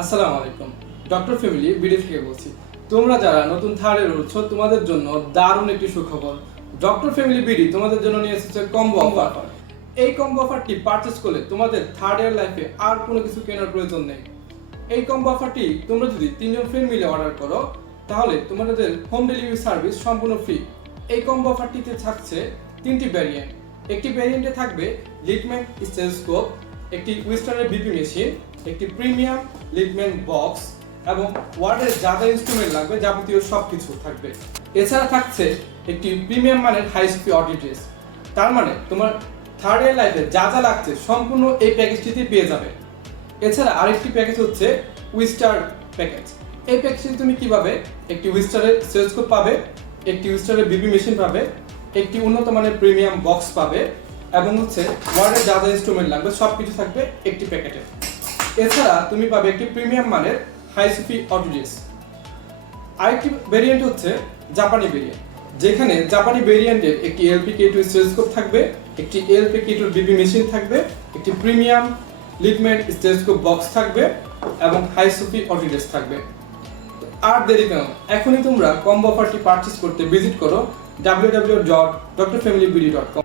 আসসালামু আলাইকুম। Doctor family BD থেকে বলছি। তোমরা যারা নতুন থার্ডে রয়েছো তোমাদের জন্য দারুণ একটি সুখবর। ডক্টর ফ্যামিলি বিডি তোমাদের জন্য নিয়ে এসেছে কম্বো অফার। এই কম্বো অফারটি পারচেজ করলে তোমাদের থার্ড ইয়ার লাইফে আর কোনো কিছু কেনার প্রয়োজন নেই। এই কম্বো অফারটি তোমরা যদি 3জন ফ্রেন্ড মিলে অর্ডার করো তাহলে তোমাদের হোম ডেলিভারি সার্ভিস সম্পূর্ণ ফ্রি। এই কম্বো অফারটিতে থাকছে 3টি ভ্যারিয়েন্ট। একটি ভ্যারিয়েন্টে থাকবে লিটম্যান স্টেথোস্কোপ, একটি উইস্টারের বিপি মেশিন, একটি প্রিমিয়াম লিটম্যান বক্স এবং ওয়ার্ডের যা যা ইনস্ট্রুমেন্ট লাগবে যাবতীয় সবকিছু থাকবে। এছাড়া থাকছে একটি প্রিমিয়াম মানের হাই স্পিড অডিট্রেস। তার মানে তোমার থার্ড ইয়ার লাইফে যা যা লাগছে সম্পূর্ণ এই প্যাকেজটিতে পেয়ে যাবে। এছাড়া আরেকটি প্যাকেজ হচ্ছে উইস্টার প্যাকেজ। এই প্যাকেজে তুমি কিভাবে একটি উইস্টারের স্টেথোস্কোপ পাবে, একটি উইস্টারের বিপি মেশিন পাবে, একটি উন্নত মানের প্রিমিয়াম বক্স পাবে এবং হচ্ছে ওয়ার্ডের যা যা ইনস্ট্রুমেন্ট লাগবে সবকিছু থাকবে একটি প্যাকেটে। এছাড়া তুমি পাবে একটি প্রিমিয়াম মানের হাই স্পিড অডিওস। আরেকটি ভেরিয়েন্ট হচ্ছে জাপানি ভেরিয়েন্ট, যেখানে জাপানি ভেরিয়েন্টের একটি LPK2 স্টেথোস্কোপ থাকবে, একটি LPK2 বিপি মেশিন থাকবে, একটি প্রিমিয়াম লিটম্যান স্টেথোস্কোপ বক্স থাকবে এবং হাই স্পিড অডিওস থাকবে। আর দেরি কেন, এখনই তোমরা কম্বো অফারটি পারচেজ করতে ভিজিট করো www.drfamilybd.com।